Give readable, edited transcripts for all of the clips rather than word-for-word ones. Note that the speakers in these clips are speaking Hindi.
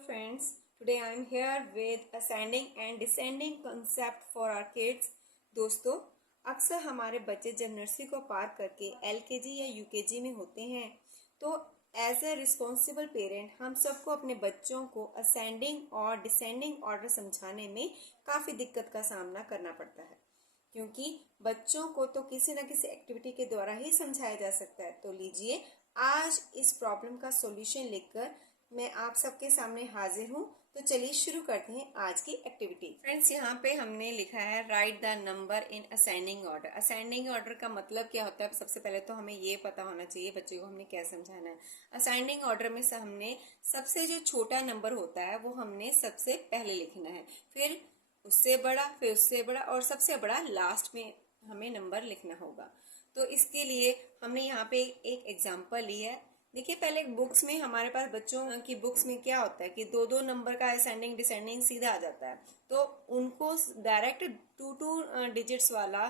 friends, today I am here with ascending and descending concept for our kids. दोस्तों, अक्सर हमारे बच्चे जब नर्सरी को पार करके एलकेजी या यूकेजी में होते हैं तो एज ए रिस्पॉन्सिबल पेरेंट हम सबको अपने बच्चों को असेंडिंग और डिसेंडिंग ऑर्डर समझाने में काफ़ी दिक्कत का सामना करना पड़ता है, क्योंकि बच्चों को तो किसी न किसी एक्टिविटी के द्वारा ही समझाया जा सकता है। तो लीजिए, आज इस प्रॉब्लम का सॉल्यूशन लेकर मैं आप सबके सामने हाजिर हूँ। तो चलिए शुरू करते हैं आज की एक्टिविटी। फ्रेंड्स, यहाँ पे हमने लिखा है right the number in ascending order. Ascending order का मतलब क्या होता है? सबसे पहले तो हमें ये पता होना चाहिए बच्चे को हमने क्या समझाना है। असेंडिंग ऑर्डर में से हमने सबसे जो छोटा नंबर होता है वो हमने सबसे पहले लिखना है, फिर उससे बड़ा, फिर उससे बड़ा और सबसे बड़ा लास्ट में हमें नंबर लिखना होगा। तो इसके लिए हमने यहाँ पे एक एग्जाम्पल लिया है। देखिए, पहले बुक्स में हमारे पास बच्चों की बुक्स में क्या होता है कि दो दो नंबर का असेंडिंग डिसेंडिंग सीधा आ जाता है, तो उनको डायरेक्ट टू डिजिट्स वाला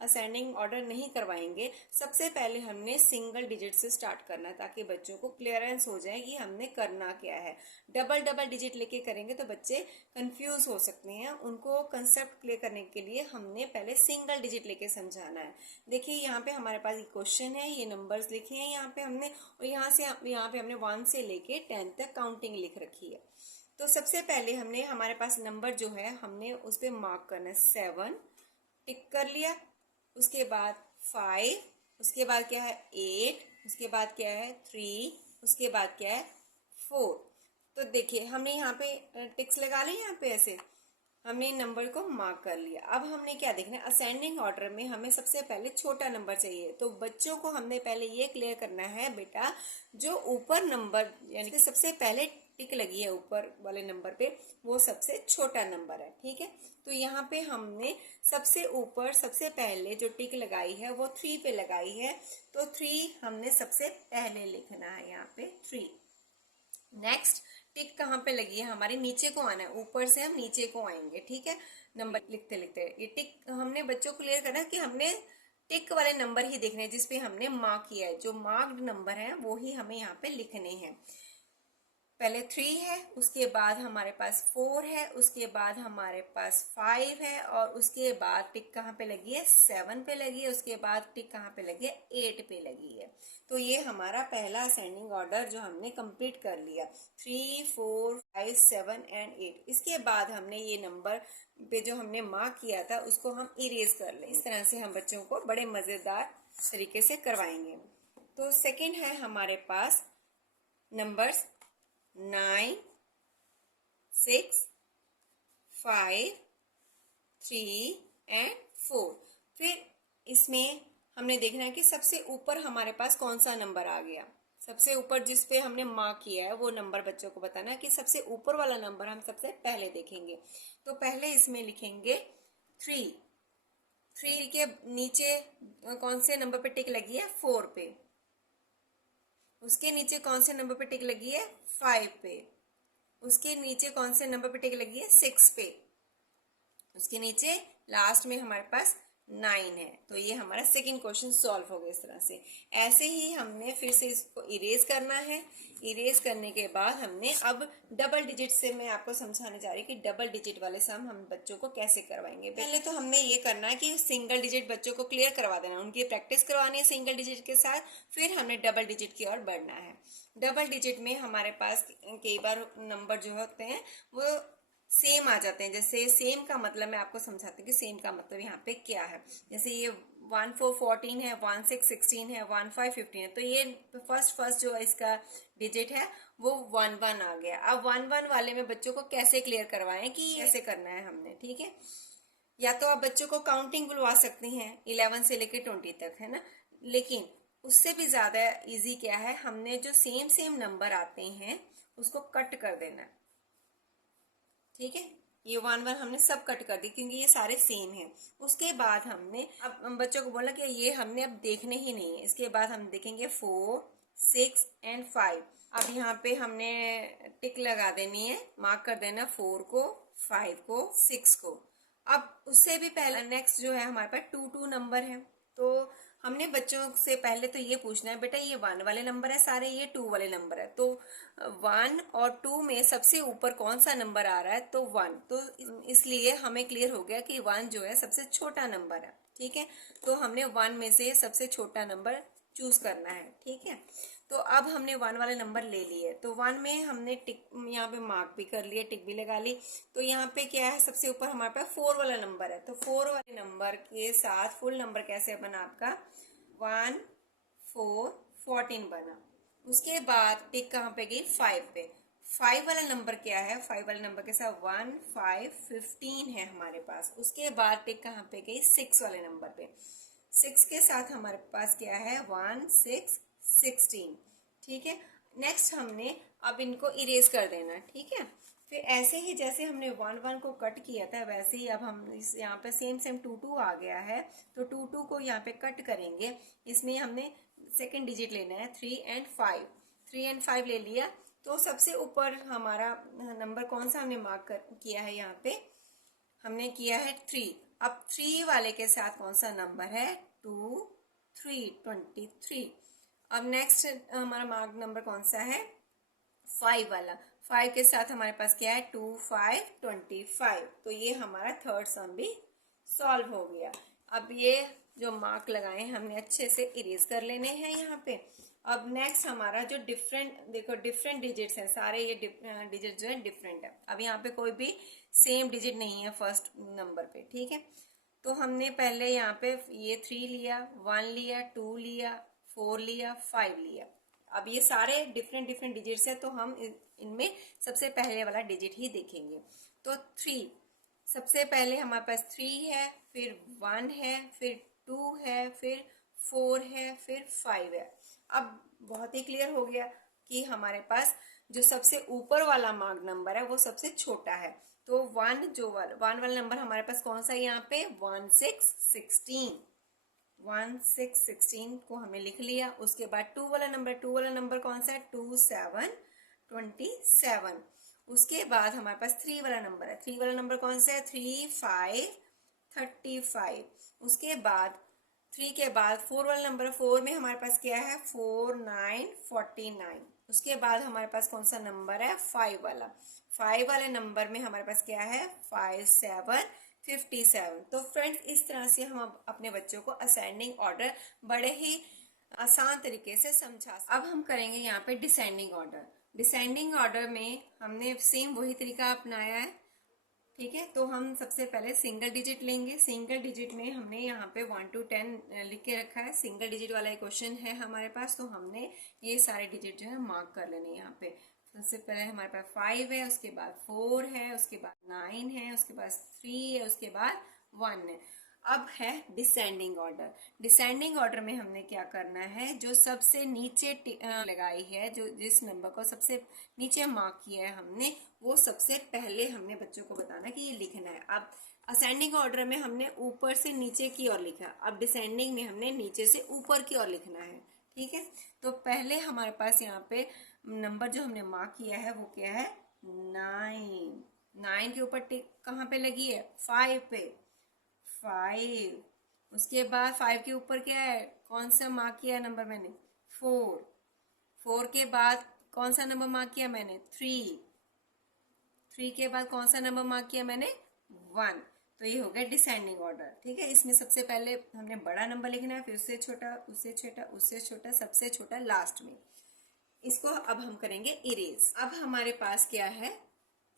असेंडिंग ऑर्डर नहीं करवाएंगे। सबसे पहले हमने सिंगल डिजिट से स्टार्ट करना है ताकि बच्चों को क्लियरेंस हो जाए कि हमने करना क्या है। डबल डबल डिजिट लेके करेंगे तो बच्चे कंफ्यूज हो सकते हैं। उनको कंसेप्ट क्लियर करने के लिए हमने पहले सिंगल डिजिट लेके समझाना है। देखिए, यहाँ पे हमारे पास एक क्वेश्चन है, ये नंबर्स लिखे हैं यहाँ पे हमने, और यहाँ पे हमने 1 से लेके 10 तक काउंटिंग लिख रखी है। तो सबसे पहले हमने हमारे पास नंबर जो है हमने उस पर मार्क करना है। 7 टिक कर लिया, उसके बाद 5, उसके बाद क्या है 8, उसके बाद क्या है 3, उसके बाद क्या है 4। तो देखिए, हमने यहाँ पे टिक्स लगा ली, यहाँ पे ऐसे हमने नंबर को मार्क कर लिया। अब हमने क्या देखना है, असेंडिंग ऑर्डर में हमें सबसे पहले छोटा नंबर चाहिए। तो बच्चों को हमने पहले ये क्लियर करना है, बेटा जो ऊपर नंबर यानी कि सबसे पहले टिक लगी है ऊपर वाले नंबर पे, वो सबसे छोटा नंबर है। ठीक है, तो यहाँ पे हमने सबसे ऊपर सबसे पहले जो टिक लगाई है वो 3 पे लगाई है, तो 3 हमने सबसे पहले लिखना है यहाँ पे 3। नेक्स्ट टिक कहाँ पे लगी है? हमारे नीचे को आना है, ऊपर से हम नीचे को आएंगे। ठीक है, नंबर लिखते लिखते ये टिक हमने बच्चों को क्लियर करना है कि हमने टिक वाले नंबर ही देखने हैं जिसपे हमने मार्क किया है। जो मार्क्ड नंबर है वो ही हमें यहाँ पे लिखने हैं। पहले 3 है, उसके बाद हमारे पास 4 है, उसके बाद हमारे पास 5 है, और उसके बाद टिक कहाँ पे लगी है? 7 पे लगी है। उसके बाद टिक कहाँ पे लगी है? 8 पे लगी है। तो ये हमारा पहला असेंडिंग ऑर्डर जो हमने कंप्लीट कर लिया, 3, 4, 5, 7 एंड 8। इसके बाद हमने ये नंबर पे जो हमने मार्क किया था उसको हम इरेज कर लें। इस तरह से हम बच्चों को बड़े मजेदार तरीके से करवाएंगे। तो सेकेंड है हमारे पास नंबर्स 9, 6, 5, 3 एंड 4। फिर इसमें हमने देखना है कि सबसे ऊपर हमारे पास कौन सा नंबर आ गया। सबसे ऊपर जिस पे हमने मार्क किया है वो नंबर बच्चों को बताना है कि सबसे ऊपर वाला नंबर हम सबसे पहले देखेंगे। तो पहले इसमें लिखेंगे 3। 3 के नीचे कौन से नंबर पे टिक लगी है? 4 पे। उसके नीचे कौन से नंबर पे टिक लगी है? 5 पे। उसके नीचे कौन से नंबर पे टिक लगी है? 6 पे। उसके नीचे लास्ट में हमारे पास 9 है। तो ये हमारा सेकंड क्वेश्चन सॉल्व हो गया। इस तरह से ऐसे ही हमने फिर से इसको इरेज करना है। इरेज करने के बाद हमने अब डबल डिजिट से मैं आपको समझाने जा रही हूँ कि डबल डिजिट वाले सम हम बच्चों को कैसे करवाएंगे। पहले तो हमने ये करना है कि सिंगल डिजिट बच्चों को क्लियर करवा देना, उनकी प्रैक्टिस करवानी है सिंगल डिजिट के साथ। फिर हमने डबल डिजिट की ओर बढ़ना है। डबल डिजिट में हमारे पास कई बार नंबर जो होते हैं वो सेम आ जाते हैं। जैसे सेम का मतलब मैं आपको समझाती हूँ कि सेम का मतलब यहाँ पे क्या है। जैसे ये 1 4 14 है, 1 6 16 है, 1 5 15 है। तो ये फर्स्ट जो इसका डिजिट है वो 1 1 आ गया। अब 1 1 वाले में बच्चों को कैसे क्लियर करवाएं कि ऐसे करना है हमने। ठीक है, या तो आप बच्चों को काउंटिंग बुलवा सकती हैं 11 से लेकर 20 तक, है ना। लेकिन उससे भी ज्यादा इजी क्या है, हमने जो सेम नंबर आते हैं उसको कट कर देना। ठीक है, ये 1 1 हमने सब कट कर दी क्योंकि ये सारे सेम हैं। उसके बाद हमने अब बच्चों को बोला कि ये हमने अब देखने ही नहीं है। इसके बाद हम देखेंगे 4, 6 एंड 5। अब यहाँ पे हमने टिक लगा देनी है, मार्क कर देना 4 को, 5 को, 6 को। अब उससे भी पहले नेक्स्ट जो है हमारे पास 2 2 नंबर है। तो हमने बच्चों से पहले तो ये पूछना है, बेटा ये 1 वाले नंबर है सारे, ये 2 वाले नंबर है, तो 1 और 2 में सबसे ऊपर कौन सा नंबर आ रहा है, तो 1। तो इसलिए हमें क्लियर हो गया कि 1 जो है सबसे छोटा नंबर है। ठीक है, तो हमने 1 में से सबसे छोटा नंबर चूज करना है। ठीक है, तो अब हमने 1 वाले नंबर ले लिए, तो 1 में हमने टिक यहाँ पे मार्क भी कर लिया, टिक भी लगा ली। तो यहाँ पे क्या है, सबसे ऊपर हमारे पास 4 वाला नंबर है, तो 4 वाले नंबर के साथ फुल नंबर कैसे बना आपका, 1 4 14 बना। उसके बाद टिक कहाँ पे गई, 5 पे। 5 वाला नंबर क्या है, 5 वाले नंबर के साथ 1 5 15 है हमारे पास। उसके बाद टिक कहाँ पे गई, 6 वाले नंबर पे। 6 के साथ हमारे पास क्या है, 1 6 16। ठीक है, नेक्स्ट हमने अब इनको इरेज कर देना। ठीक है, फिर ऐसे ही जैसे हमने 1 1 को कट किया था वैसे ही अब हम इस यहाँ पे सेम 2 2 आ गया है, तो 2 2 को यहाँ पे कट करेंगे। इसमें हमने सेकंड डिजिट लेना है, 3 एंड 5। 3 एंड 5 ले लिया, तो सबसे ऊपर हमारा नंबर कौन सा हमने मार्क किया है, यहाँ पे हमने किया है 3। अब 3 वाले के साथ कौन सा नंबर है, 2 3 23। अब नेक्स्ट हमारा मार्क नंबर कौन सा है, 5 वाला। 5 के साथ हमारे पास क्या है, 2 5 25। तो ये हमारा थर्ड सम भी सॉल्व हो गया। अब ये जो मार्क लगाए हमने अच्छे से इरेज कर लेने हैं यहाँ पे। अब नेक्स्ट हमारा जो डिफरेंट, देखो डिफरेंट डिजिट्स हैं सारे, ये डिजिट जो है डिफरेंट है। अब यहाँ पे कोई भी सेम डिजिट नहीं है फर्स्ट नंबर पे। ठीक है, तो हमने पहले यहाँ पे ये 3 लिया, 1 लिया, 2 लिया, 4 लिया, 5 लिया। अब ये सारे डिफरेंट डिफरेंट डिजिट्स है, तो हम इनमें सबसे पहले वाला डिजिट ही देखेंगे। तो 3 सबसे पहले हमारे पास 3 है, फिर 1 है, फिर 2 है, फिर 4 है, फिर 5 है। अब बहुत ही क्लियर हो गया कि हमारे पास जो सबसे ऊपर वाला मार्क नंबर है वो सबसे छोटा है। तो 1 वाला नंबर हमारे पास कौन सा है, यहाँ पे 1 6 16। 1 6 16 को हमने लिख लिया। उसके बाद 2 वाला नंबर कौन सा है, 2 7 27। उसके बाद हमारे पास 3 वाला नंबर है। 3 वाला नंबर कौन सा है, 3 5 35। उसके बाद 3 के बाद 4 वाला नंबर, 4 में हमारे पास क्या है, 4 9 49। उसके बाद हमारे पास कौन सा नंबर है, 5 वाला। 5 वाले नंबर में हमारे पास क्या है, 5 7 57। तो फ्रेंड्स इस तरह से हम अपने बच्चों को असेंडिंग ऑर्डर बड़े ही आसान तरीके से समझा। अब हम करेंगे यहाँ पे डिसेंडिंग ऑर्डर। डिसेंडिंग ऑर्डर में हमने सेम वही तरीका अपनाया है। ठीक है, तो हम सबसे पहले सिंगल डिजिट लेंगे। सिंगल डिजिट में हमने यहाँ पे 1 to 10 लिख के रखा है। सिंगल डिजिट वाला एक क्वेश्चन है हमारे पास, तो हमने ये सारे डिजिट जो है मार्क कर लेने यहाँ पे। सबसे पहले हमारे पास 5 है, उसके बाद 4 है, उसके बाद 9 है, उसके बाद 3 है, उसके बाद 1 है। अब है डिसेंडिंग ऑर्डर। डिसेंडिंग ऑर्डर में हमने क्या करना है, जो सबसे नीचे लगाई है, जो जिस नंबर को सबसे नीचे मार्क किया है हमने, वो सबसे पहले हमने बच्चों को बताना कि ये लिखना है। अब असेंडिंग ऑर्डर में हमने ऊपर से नीचे की ओर लिखा, अब डिसेंडिंग में हमने नीचे से ऊपर की ओर लिखना है। ठीक है, तो पहले हमारे पास यहाँ पे नंबर जो हमने मार्क किया है वो क्या है, 9। 9 के ऊपर टिक कहाँ पे लगी है, 5 पे। 5, उसके बाद 5 के ऊपर क्या है, कौन सा मार्क किया है नंबर मैंने, 4। 4 के बाद कौन सा नंबर मार्क किया मैंने, 3। 3 के बाद कौन सा नंबर मार्क किया मैंने, 1। तो ये हो गया डिसेंडिंग ऑर्डर। ठीक है, इसमें सबसे पहले हमने बड़ा नंबर लिखना है, फिर उससे छोटा, उससे छोटा, उससे छोटा, सबसे छोटा लास्ट में। इसको अब हम करेंगे इरेज। अब हमारे पास क्या है,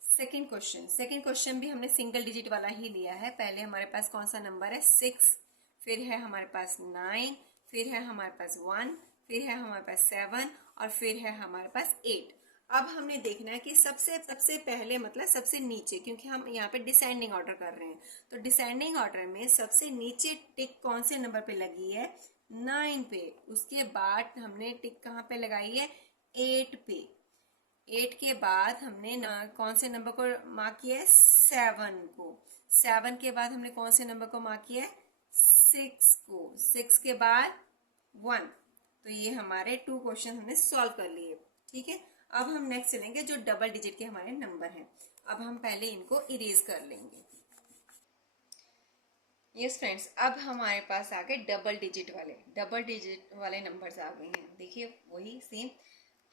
सेकंड क्वेश्चन। सेकंड क्वेश्चन भी हमने सिंगल डिजिट वाला ही लिया है। पहले हमारे पास कौन सा नंबर है, 6, फिर है हमारे पास 9, फिर है हमारे पास 1, फिर है हमारे पास 7 और फिर है हमारे पास 8। अब हमने देखना है कि सबसे पहले मतलब सबसे नीचे, क्योंकि हम यहाँ पे डिसेंडिंग ऑर्डर कर रहे हैं, तो डिसेंडिंग ऑर्डर में सबसे नीचे टिक कौन से नंबर पे लगी है, 9 पे। उसके बाद हमने टिक कहाँ पे लगाई है, 8 पे। 8 के बाद हमने कौन से नंबर को मार्क किया है, 7 को। 7 के बाद हमने कौन से नंबर को मार्क किया है, 6 को। 6 के बाद 1। तो ये हमारे 2 क्वेश्चन हमने सॉल्व कर लिए। ठीक है, अब हम नेक्स्ट चलेंगे जो डबल डिजिट के हमारे नंबर हैं। अब हम पहले इनको इरेज कर लेंगे। यस फ्रेंड्स, अब हमारे पास आ गए डबल डिजिट वाले नंबर्स आ गए हैं। देखिए वही सेम,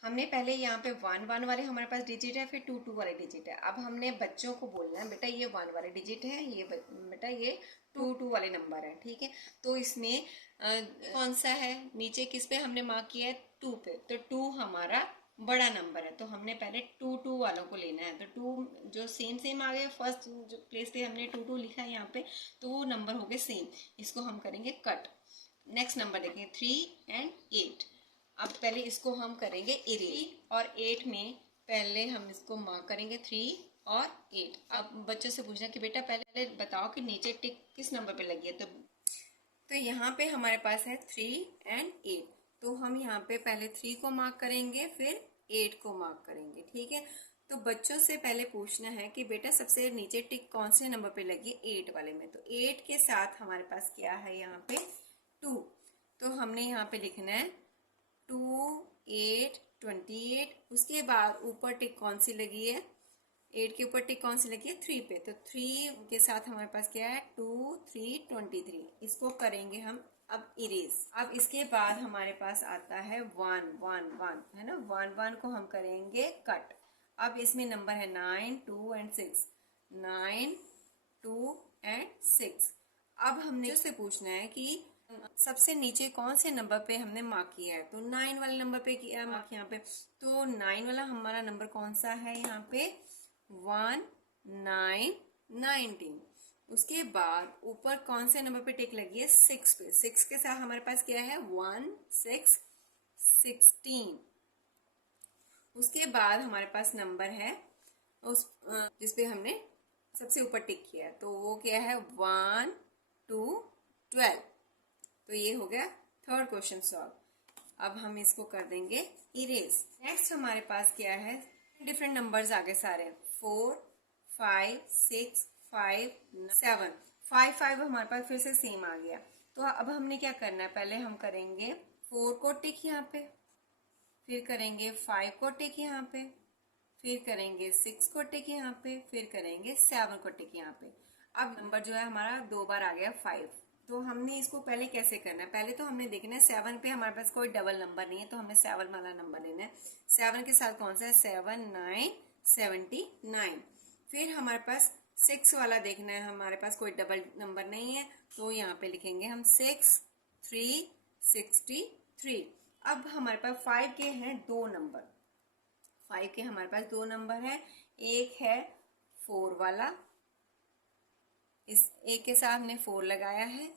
हमने पहले यहाँ पे 1 1 वाले हमारे पास डिजिट है, फिर 2 2 वाले डिजिट है। अब हमने बच्चों को बोलना है बेटा ये 1 वाले डिजिट है, ये बेटा ये 2 2 वाले नंबर है, ठीक है। तो इसमें कौन सा है, नीचे किस पे हमने मार्क किया है, 2 पे, तो 2 हमारा बड़ा नंबर है, तो हमने पहले 2 2 वालों को लेना है। तो 2 जो सेम आ गए, फर्स्ट जो प्लेस पे हमने 2 2 लिखा है यहाँ पे, तो वो नंबर हो गए सेम, इसको हम करेंगे कट। नेक्स्ट नंबर देखेंगे 3 और 8। अब पहले इसको हम करेंगे इरेज, और 8 में पहले हम इसको मार्क करेंगे 3 और 8। अब बच्चों से पूछना कि बेटा पहले बताओ कि नीचे टिक किस नंबर पे लगी है। तो यहाँ पे हमारे पास है 3 और 8, तो हम यहाँ पे पहले 3 को मार्क करेंगे, फिर 8 को मार्क करेंगे, ठीक है। तो बच्चों से पहले पूछना है कि बेटा सबसे नीचे टिक कौन से नंबर पे लगी है, 8 वाले में। तो 8 के साथ हमारे पास क्या है यहाँ पे 2, तो हमने यहाँ पे लिखना है 2 8 28। उसके बाद ऊपर टिक कौन सी लगी है, 8 के ऊपर टिक कौन सी लगी है, 3 पे, तो 3 के साथ हमारे पास क्या है 2 3 23। इसको करेंगे हम अब इरेज। अब इसके बाद हमारे पास आता है 1 1 1, है ना, 1 1 को हम करेंगे कट। अब इसमें नंबर है 9 2 और 6, 9 2 और 6। अब हमने उससे पूछना है कि सबसे नीचे कौन से नंबर पे हमने मार्क किया है, तो 9 वाले नंबर पे किया मार्क यहाँ पे। तो 9 वाला हमारा नंबर कौन सा है यहाँ पे, 1 9 19। उसके बाद ऊपर कौन से नंबर पे टिक लगी है, 6 पे। 6 के साथ हमारे पास क्या है 1 6 16। उसके बाद हमारे पास नंबर है उस जिसपे हमने सबसे ऊपर टिक किया है, तो वो क्या है 1 2 12। तो ये हो गया थर्ड क्वेश्चन सॉल्व। अब हम इसको कर देंगे इरेज। नेक्स्ट हमारे पास क्या है, डिफरेंट नंबर्स आ गए सारे, 4 5 6 5 7। 5 5 हमारे पास फिर से सेम आ गया। तो अब हमने क्या करना है, पहले हम करेंगे 4 को टिक यहाँ पे, फिर करेंगे 5 को टिक यहाँ पे, फिर करेंगे 6 को टिक यहाँ पे, फिर करेंगे 7 को टिक यहाँ पे। अब नंबर जो है हमारा 2 बार आ गया 5। तो हमने इसको पहले कैसे करना है, पहले तो हमने देखना है 7 पे हमारे पास कोई डबल नंबर नहीं है, तो हमें 7 वाला नंबर लेना है। 7 के साथ कौन सा है, 7 9 79। फिर हमारे पास 6 वाला देखना है, हमारे पास कोई डबल नंबर नहीं है, तो यहाँ पे लिखेंगे हम 6 3 63। अब हमारे पास 5 के हैं 2 नंबर, 5 के हमारे पास 2 नंबर है। एक है 4 वाला, इस एक के साथ हमने 4 लगाया है,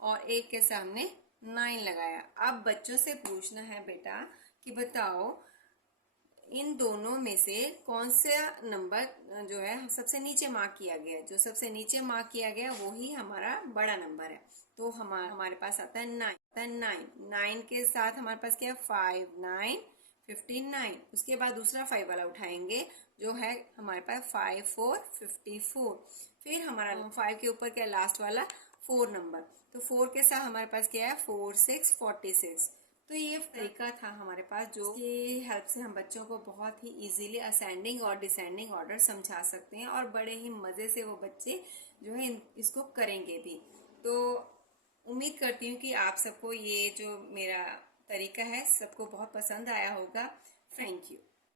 और एक के सामने 9 लगाया। अब बच्चों से पूछना है बेटा कि बताओ इन दोनों में से कौन सा नंबर जो है सबसे नीचे मार्क किया गया है। जो सबसे नीचे मार्क किया गया वो ही हमारा बड़ा नंबर है। तो हमारे पास आता है 9। 9 के साथ हमारे पास क्या है 5 9 59। उसके बाद दूसरा 5 वाला उठाएंगे, जो है हमारे पास 5 4 54। फिर हमारा 5 के ऊपर क्या लास्ट वाला 4 नंबर, तो 4 के साथ हमारे पास क्या है 4 6 46। तो ये तरीका था हमारे पास, जो की हेल्प से हम बच्चों को बहुत ही इजीली असेंडिंग और डिसेंडिंग ऑर्डर समझा सकते हैं, और बड़े ही मज़े से वो बच्चे जो है इसको करेंगे भी। तो उम्मीद करती हूँ कि आप सबको ये जो मेरा तरीका है सबको बहुत पसंद आया होगा। Thank you.